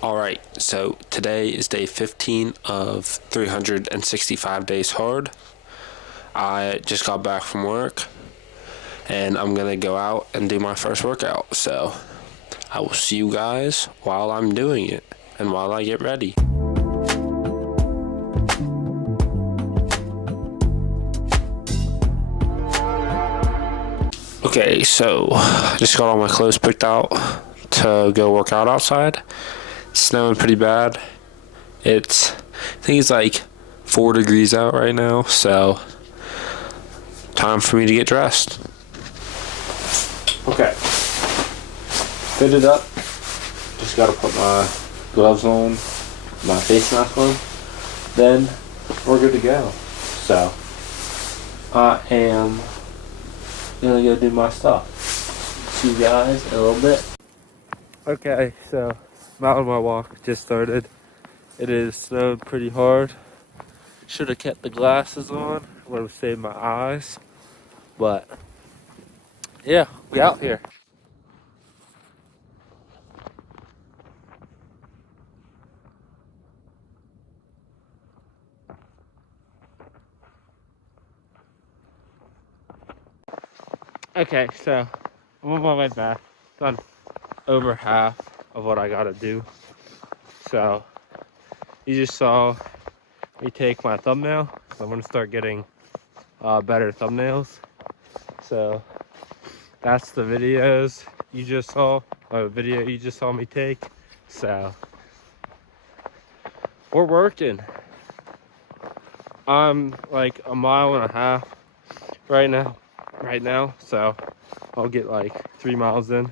Alright, so today is day 15 of 365 days hard. I just got back from work and I'm gonna go out and do my first workout. So I will see you guys while I'm doing it and while I get ready. Okay, so I just got all my clothes picked out to go work out outside. It's snowing pretty bad. I think it's like 4 degrees out right now, so time for me to get dressed. Okay, fitted up. Just gotta put my gloves on, my face mask on. Then we're good to go. So I am gonna go do my stuff. See you guys in a little bit. Okay, so I'm out on my walk. Just started. It is snowed pretty hard. Should have kept the glasses on. Would have saved my eyes. But yeah, we out here. Okay, so I'm on my way back. Done over half of what I gotta do. So you just saw me take my thumbnail. So I'm gonna start getting better thumbnails. So that's the videos you just saw, or the video you just saw me take. So we're working. I'm like a mile and a half right now, so I'll get like 3 miles in.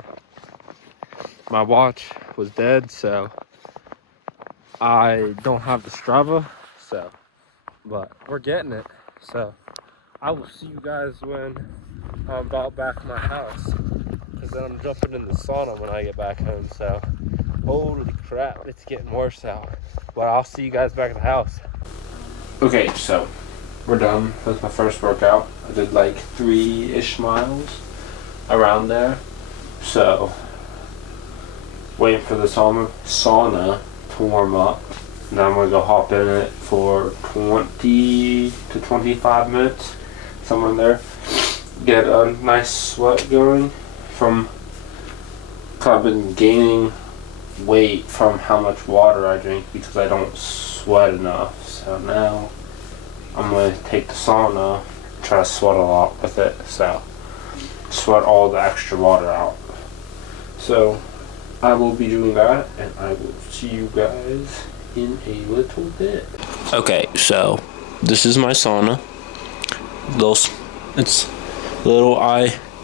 My watch was dead, so I don't have the Strava, but we're getting it. So I will see you guys when I'm about back to my house, because then I'm jumping in the sauna when I get back home. So holy crap, it's getting worse out. But I'll see you guys back at the house. Okay, so we're done. That's my first workout. I did like 3-ish miles around there. So waiting for the sauna to warm up. Now I'm gonna go hop in it for 20 to 25 minutes, somewhere in there. Get a nice sweat going from, cause I've been gaining weight from how much water I drink because I don't sweat enough. So now I'm gonna take the sauna, try to sweat a lot with it. So sweat all the extra water out. So I will be doing that, and I will see you guys in a little bit. Okay, so this is my sauna. It's little.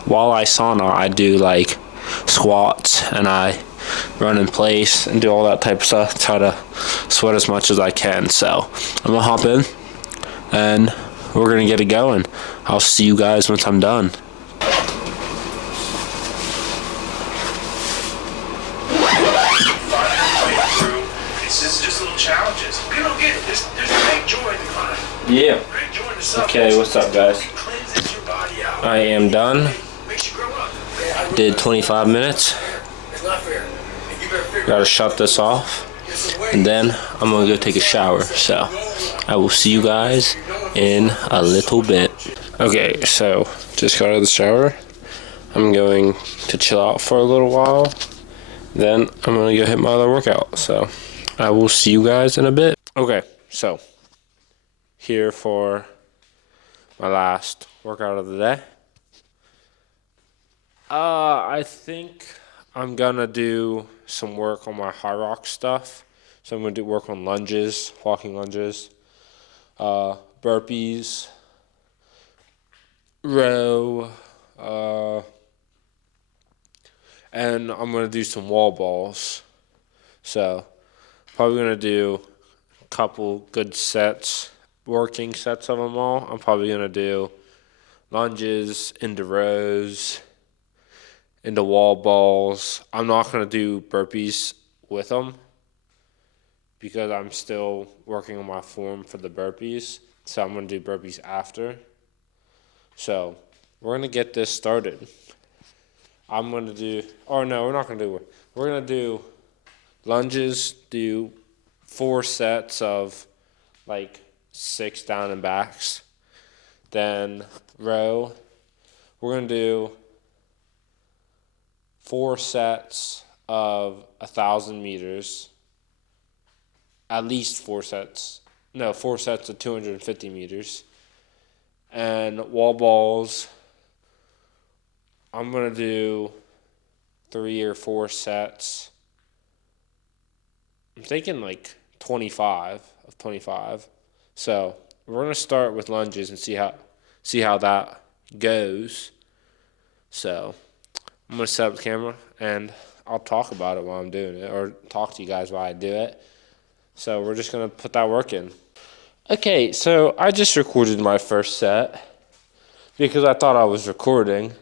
While I sauna, I do like squats and I run in place and do all that type of stuff. Try to sweat as much as I can. So I'm gonna hop in, and we're gonna get it going. I'll see you guys once I'm done. Challenges. We don't get it. There's great joy in the climb. Yeah. Great joy in the suffering. Okay, what's up, guys? It cleanses your body out. I am done. Makes you grow up. Did 25 minutes. It's not fair. You better figure Gotta shut this off. And then I'm gonna go take a shower. So I will see you guys in a little bit. Okay, so just got out of the shower. I'm going to chill out for a little while. Then I'm gonna go hit my other workout. So I will see you guys in a bit. Okay, so here for my last workout of the day. I think I'm gonna do some work on my high rock stuff. So I'm gonna do work on lunges, walking lunges, burpees, row, and I'm gonna do some wall balls. So probably gonna do a couple good sets, working sets of them all. I'm probably gonna do lunges into rows, into wall balls. I'm not gonna do burpees with them because I'm still working on my form for the burpees. So I'm gonna do burpees after. So we're gonna get this started. I'm gonna do, oh no, we're not gonna do it. We're gonna do lunges, do 4 sets of like 6 down and backs. Then row, we're going to do 4 sets of 1,000 meters. At least 4 sets. No, 4 sets of 250 meters. And wall balls, I'm going to do 3 or 4 sets. I'm thinking like 25 of 25. So we're going to start with lunges and see how that goes. So I'm going to set up the camera and I'll talk about it while I'm doing it, or talk to you guys while I do it. So we're just going to put that work in. Okay, so I just recorded my first set because I thought I was recording,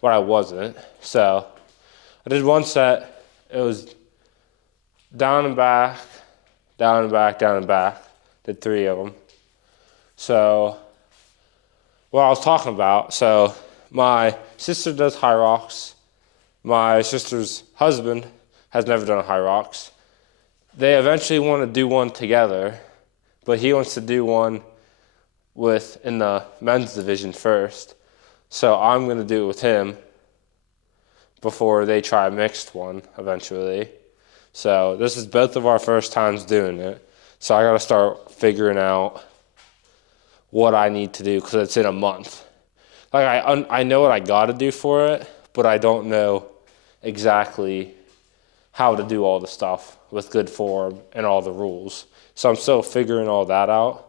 but I wasn't. So I did 1 set. It was down and back, down and back, down and back. Did 3 of them. So what I was talking about, so my sister does high rocks. My sister's husband has never done a high rocks. They eventually want to do one together, but he wants to do one in the men's division first. So I'm going to do it with him before they try a mixed one eventually. So this is both of our first times doing it. So I got to start figuring out what I need to do because it's in a month. Like I know what I got to do for it, but I don't know exactly how to do all the stuff with good form and all the rules. So I'm still figuring all that out,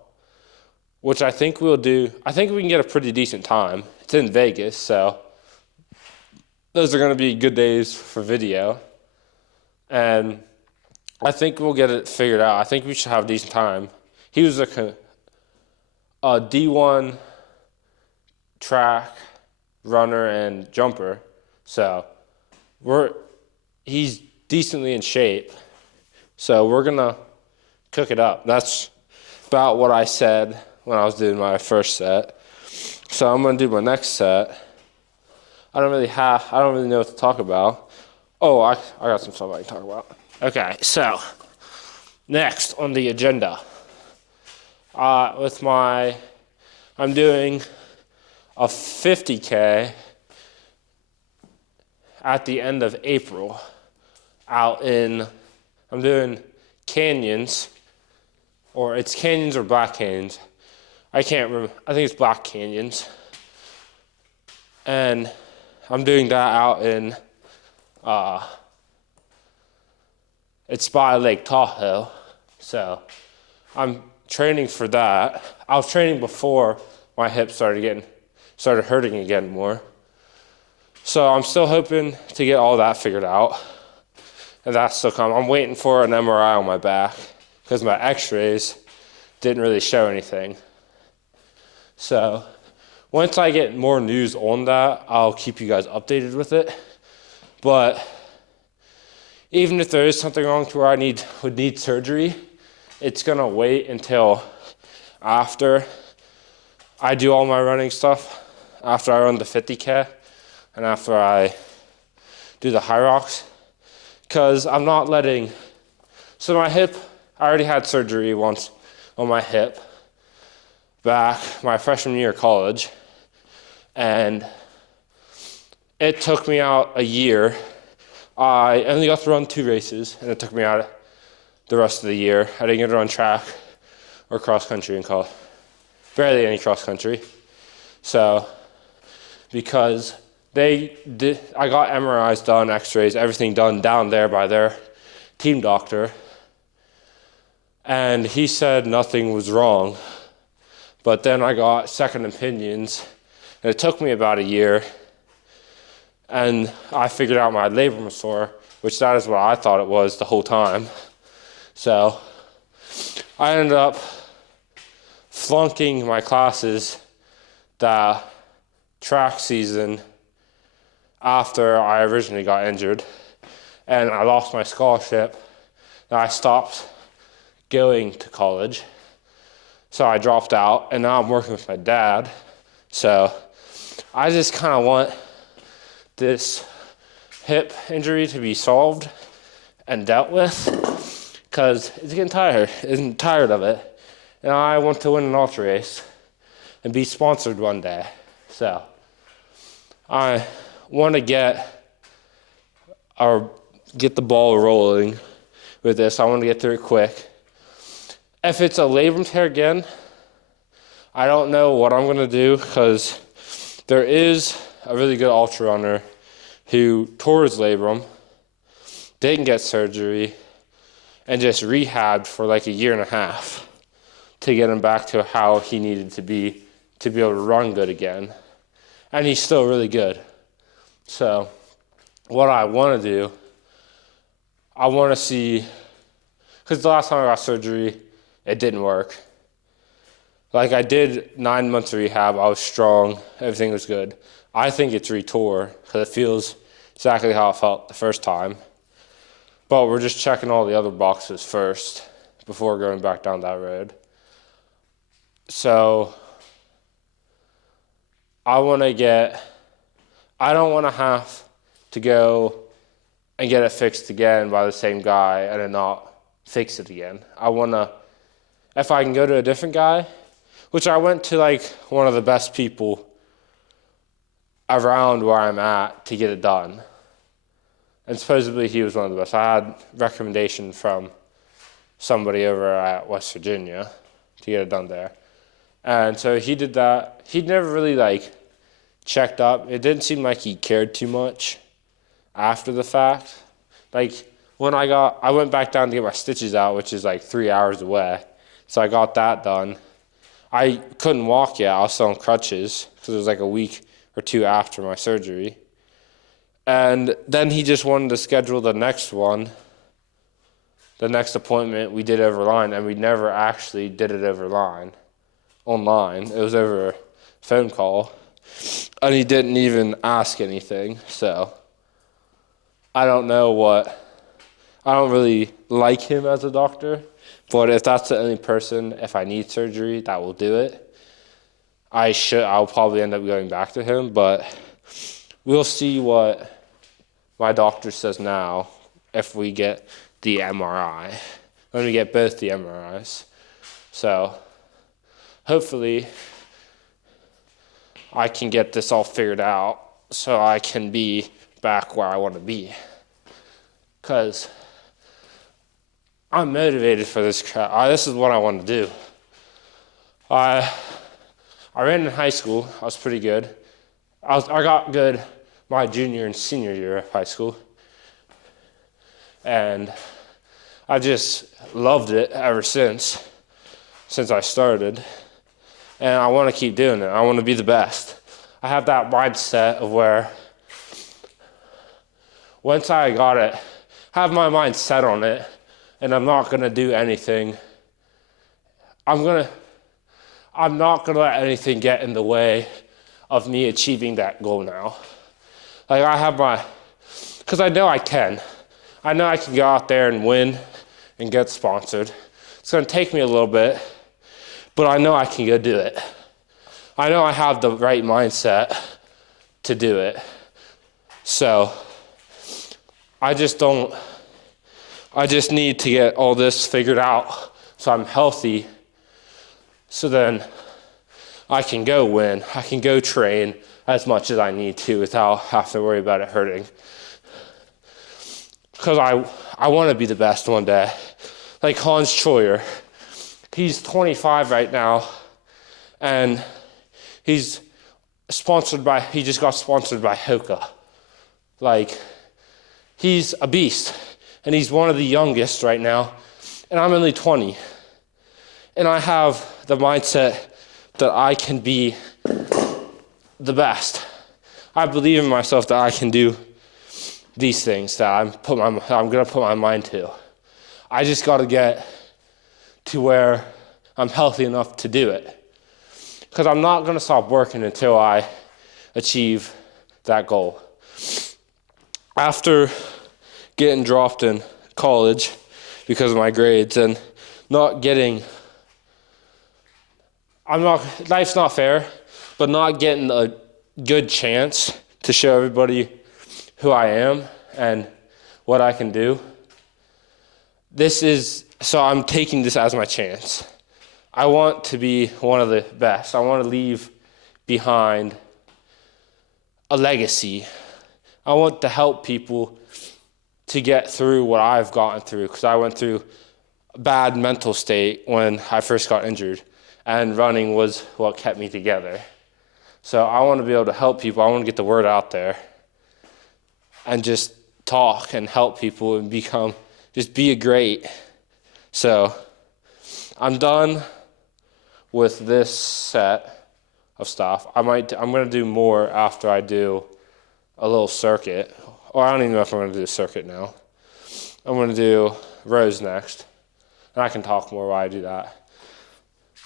which I think we'll do. I think we can get a pretty decent time. It's in Vegas, so those are going to be good days for video. And I think we'll get it figured out. I think we should have a decent time. He was a D1 track runner and jumper, so he's decently in shape. So we're gonna cook it up. That's about what I said when I was doing my first set. So I'm gonna do my next set. I don't really know what to talk about. Oh, I got some stuff I can talk about. Okay, so next on the agenda, I'm doing a 50K at the end of April I'm doing canyons, or it's canyons or black canyons. I can't remember. I think it's black canyons. And I'm doing that out in, it's by Lake Tahoe. So I'm training for that. I was training before my hips started hurting again more. So I'm still hoping to get all that figured out. And that's still coming. I'm waiting for an MRI on my back because my x-rays didn't really show anything. So once I get more news on that, I'll keep you guys updated with it. But even if there is something wrong to where I would need surgery, it's gonna wait until after I do all my running stuff, after I run the 50K and after I do the high rocks. Because I'm not so my hip, I already had surgery once on my hip back my freshman year of college. And it took me out a year. I only got to run 2 races, and it took me out the rest of the year. I didn't get to run track or cross country in college. Barely any cross country. So, because I got MRIs done, x-rays, everything done down there by their team doctor. And he said nothing was wrong. But then I got second opinions, and it took me about a year. And I figured out my labrum was sore, which that is what I thought it was the whole time. So I ended up flunking my classes the track season after I originally got injured, and I lost my scholarship, and I stopped going to college. So I dropped out, and now I'm working with my dad. So I just kind of want this hip injury to be solved and dealt with, because it's getting tired. I'm tired of it. And I want to win an ultra race and be sponsored one day. So I want to get the ball rolling with this. I want to get through it quick. If it's a labrum tear again, I don't know what I'm going to do, because there is a really good ultra runner who tore his labrum, didn't get surgery, and just rehabbed for like a year and a half to get him back to how he needed to be able to run good again. And he's still really good. So what I want to do, I want to see, because the last time I got surgery, it didn't work. Like, I did 9 months of rehab, I was strong, everything was good. I think it's retore, because it feels exactly how it felt the first time. But we're just checking all the other boxes first before going back down that road. So I don't want to have to go and get it fixed again by the same guy and then not fix it again. I want to, if I can go to a different guy, which I went to like one of the best people around where I'm at to get it done. And supposedly he was one of the best. I had recommendation from somebody over at West Virginia to get it done there. And so he did that. He'd never really like checked up. It didn't seem like he cared too much after the fact. Like when I went back down to get my stitches out, which is like 3 hours away. So I got that done. I couldn't walk yet. I was still on crutches because it was like a week or two after my surgery. And then he just wanted to schedule the next one, the next appointment we did over line, and we never actually did it over online. It was over a phone call, and he didn't even ask anything. So I don't really like him as a doctor, but if that's the only person, if I need surgery, that will do it. I'll probably end up going back to him, but we'll see what my doctor says now if we get the MRI, when we get both the MRIs. So hopefully I can get this all figured out so I can be back where I want to be. Because I'm motivated for this crap. This is what I want to do. I ran in high school. I was pretty good. I got good my junior and senior year of high school. And I just loved it ever since I started. And I want to keep doing it. I want to be the best. I have that mindset of where once I got it, have my mind set on it, and I'm not going to do anything. I'm not going to let anything get in the way of me achieving that goal now. Like because I know I can. I know I can go out there and win and get sponsored. It's going to take me a little bit, but I know I can go do it. I know I have the right mindset to do it. So I just need to get all this figured out so I'm healthy, so then I can go win. I can go train as much as I need to without having to worry about it hurting. Because I want to be the best one day. Like Hans Troyer, he's 25 right now, and he just got sponsored by Hoka. Like, he's a beast, and he's one of the youngest right now, and I'm only 20. And I have the mindset that I can be the best. I believe in myself that I can do these things that I'm gonna put my mind to. I just gotta get to where I'm healthy enough to do it. Because I'm not gonna stop working until I achieve that goal. After getting dropped in college because of my grades and life's not fair, but not getting a good chance to show everybody who I am and what I can do. I'm taking this as my chance. I want to be one of the best. I want to leave behind a legacy. I want to help people to get through what I've gotten through, because I went through a bad mental state when I first got injured, and running was what kept me together. So I want to be able to help people. I want to get the word out there and just talk and help people and be a great. So I'm done with this set of stuff. I'm going to do more after I do a little circuit. Or I don't even know if I'm going to do a circuit now. I'm going to do rows next. And I can talk more while I do that.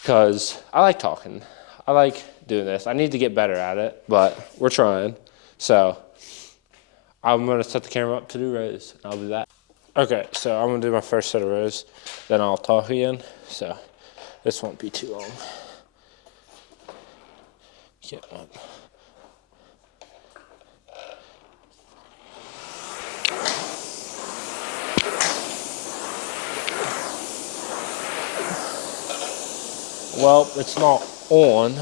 Because I like talking. I like doing this. I need to get better at it, but we're trying. So I'm going to set the camera up to do rows, and I'll do that. Okay, so I'm going to do my first set of rows, then I'll talk again. So this won't be too long. Get up. Well, it's not on.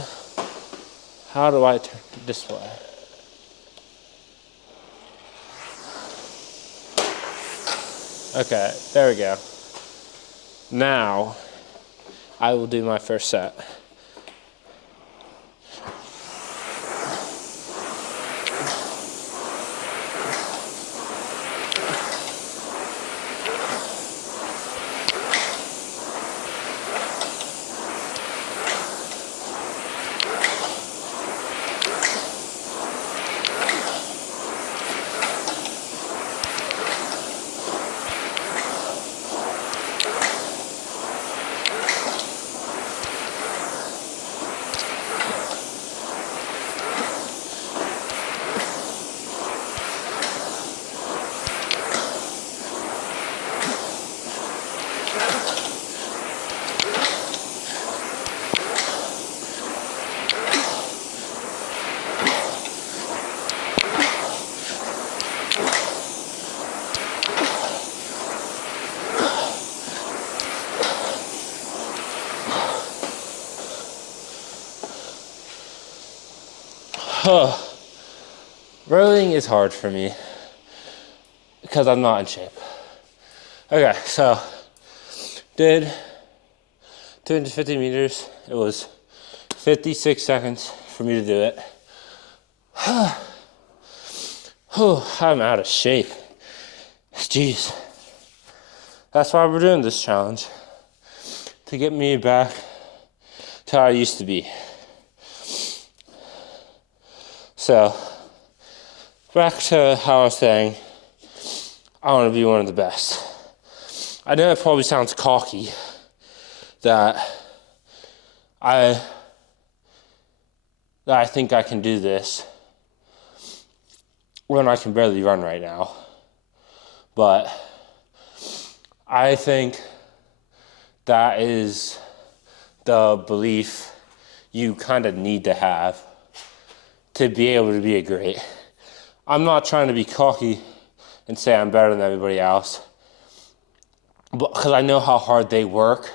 How do I turn it this way? Okay, there we go. Now, I will do my first set. Rowing is hard for me because I'm not in shape. Okay, so did 250 meters. It was 56 seconds for me to do it. I'm out of shape. Jeez. That's why we're doing this challenge, to get me back to how I used to be. So, back to how I was saying, I want to be one of the best. I know it probably sounds cocky that I think I can do this when I can barely run right now. But I think that is the belief you kind of need to have to be able to be a great. I'm not trying to be cocky and say I'm better than everybody else, but because I know how hard they work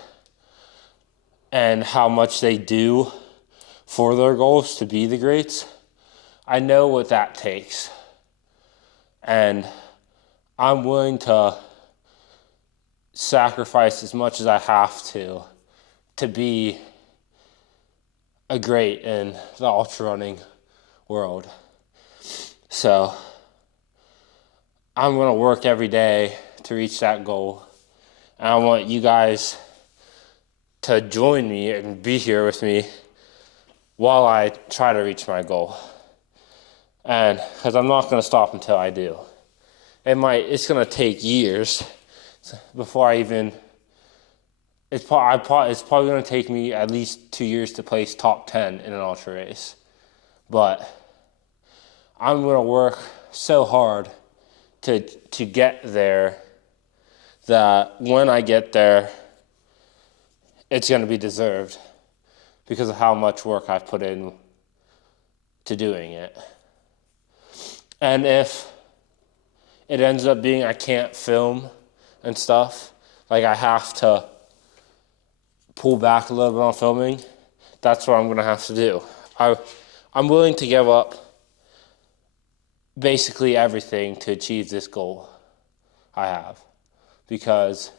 and how much they do for their goals to be the greats. I know what that takes. And I'm willing to sacrifice as much as I have to be a great in the ultra running world. So I'm going to work every day to reach that goal. And I want you guys to join me and be here with me while I try to reach my goal. And because I'm not going to stop until I do. It's going to take years before I even, it's probably going to take me at least 2 years to place top 10 in an ultra race. But I'm going to work so hard to get there that when I get there, it's going to be deserved because of how much work I've put in to doing it. And if it ends up being I can't film and stuff, like I have to pull back a little bit on filming, that's what I'm going to have to do. I'm willing to give up basically everything to achieve this goal I have, because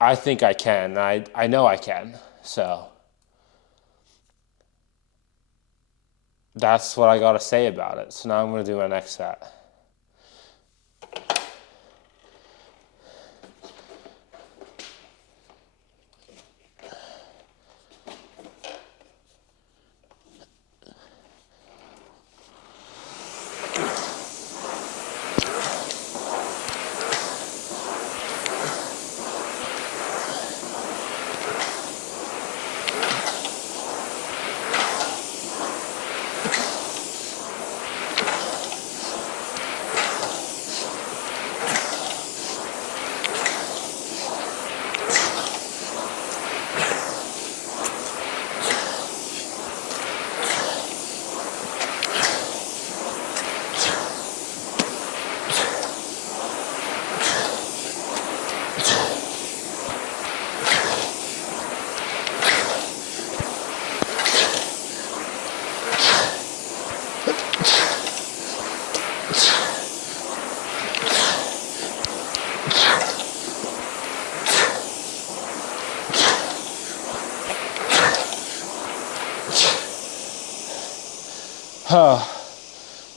I think I can. I know I can. So that's what I got to say about it. So now I'm going to do my next set.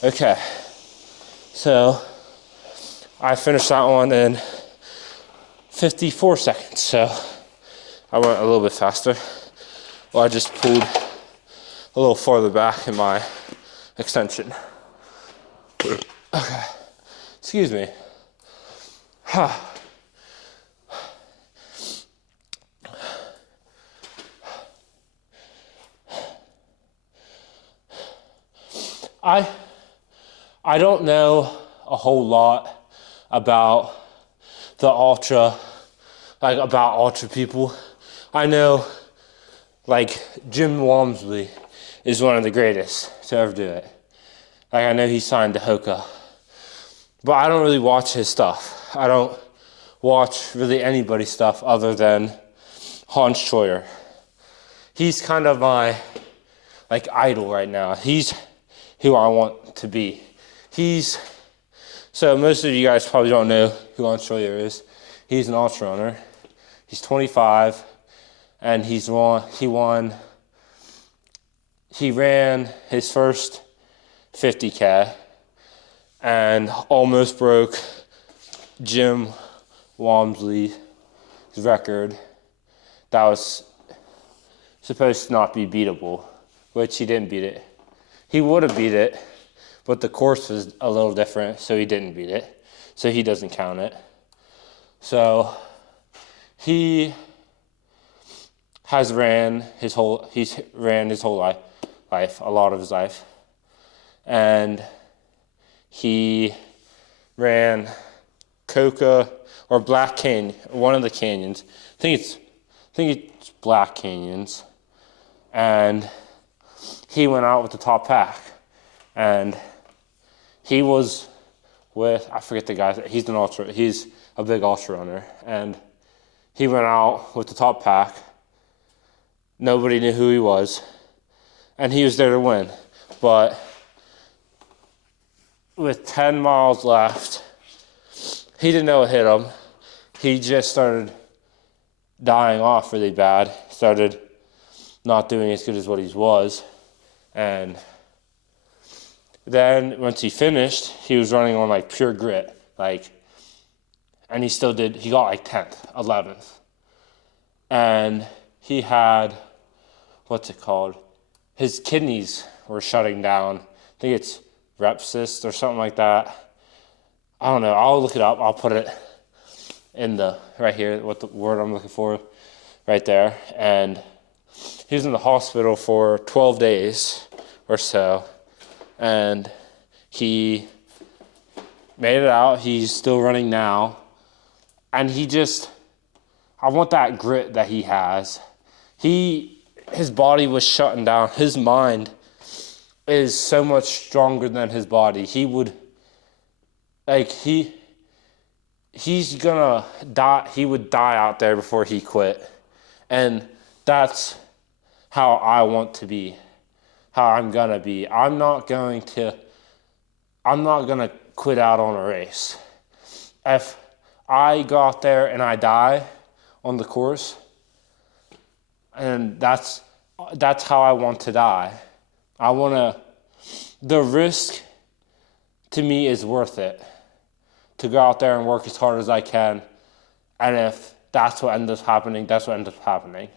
Okay, so I finished that one in 54 seconds, so I went a little bit faster. Well, I just pulled a little farther back in my extension. Okay, excuse me. I don't know a whole lot about the ultra, like about ultra people. I know like Jim Walmsley is one of the greatest to ever do it. Like I know he signed to Hoka, but I don't really watch his stuff. I don't watch really anybody's stuff other than Hans Scheuer. He's kind of my like idol right now. He's who I want to be. So most of you guys probably don't know who Hans Scheuer is. He's an ultra runner. He's 25, and he ran his first 50K and almost broke Jim Walmsley's record that was supposed to not be beatable, which he didn't beat it. He would have beat it, but the course was a little different, so he didn't beat it. So he doesn't count it. So he ran his whole life, a lot of his life. And he ran Coca or Black Canyon, one of the canyons. I think it's Black Canyons. And he went out with the top pack, and he was with, I forget the guy, he's a big ultra runner, and he went out with the top pack. Nobody knew who he was, and he was there to win. But with 10 miles left, he didn't know what hit him. He just started dying off really bad, started not doing as good as what he was. And then once he finished, he was running on like pure grit, and he got like 10th, 11th. And he had, his kidneys were shutting down. I think it's Repsis or something like that. I don't know, I'll look it up. I'll put it in right here, what the word I'm looking for, right there. And he was in the hospital for 12 days or so, and he made it out. He's still running now, and I want that grit that he has. His body was shutting down. His mind is so much stronger than his body. he's gonna die. He would die out there before he quit. And that's how I want to be, how I'm gonna be. I'm not gonna quit out on a race. If I go out there and I die on the course, and that's how I want to die. The risk to me is worth it, to go out there and work as hard as I can. And if that's what ends up happening, that's what ends up happening.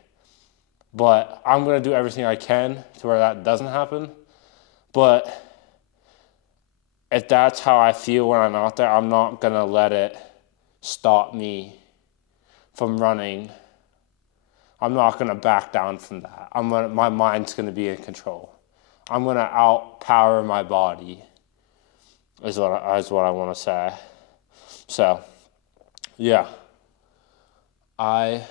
But I'm going to do everything I can to where that doesn't happen. But if that's how I feel when I'm out there, I'm not going to let it stop me from running. I'm not going to back down from that. My mind's going to be in control. I'm going to outpower my body, is what I want to say. So, yeah. I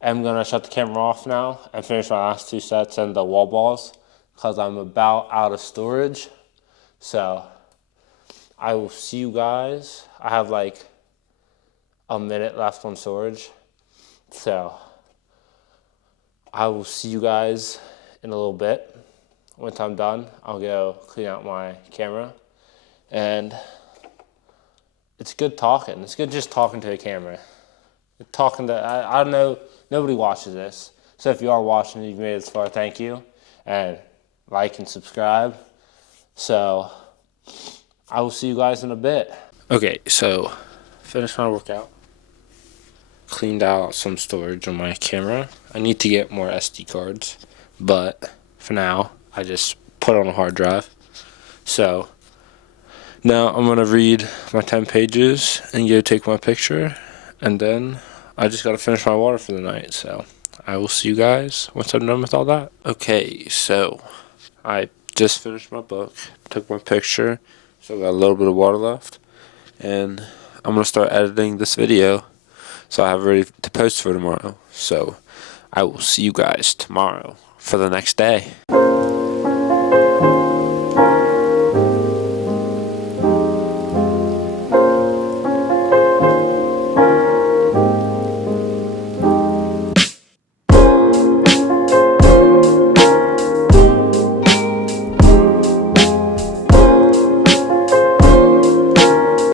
am going to shut the camera off now and finish my last 2 sets and the wall balls because I'm about out of storage. So, I will see you guys. I have like a minute left on storage. So, I will see you guys in a little bit. Once I'm done, I'll go clean out my camera. And it's good talking. It's good just talking to a camera. I don't know, nobody watches this. So if you are watching, you've made it this far, thank you. And like and subscribe. So I will see you guys in a bit. Okay, so finished my workout. Cleaned out some storage on my camera. I need to get more SD cards, but for now, I just put it on a hard drive. So now I'm gonna read my 10 pages and go take my picture, and then I just gotta finish my water for the night. So I will see you guys once I'm done with all that. Okay, so I just finished my book, took my picture, still got a little bit of water left, and I'm gonna start editing this video so I have ready to post for tomorrow. So I will see you guys tomorrow for the next day.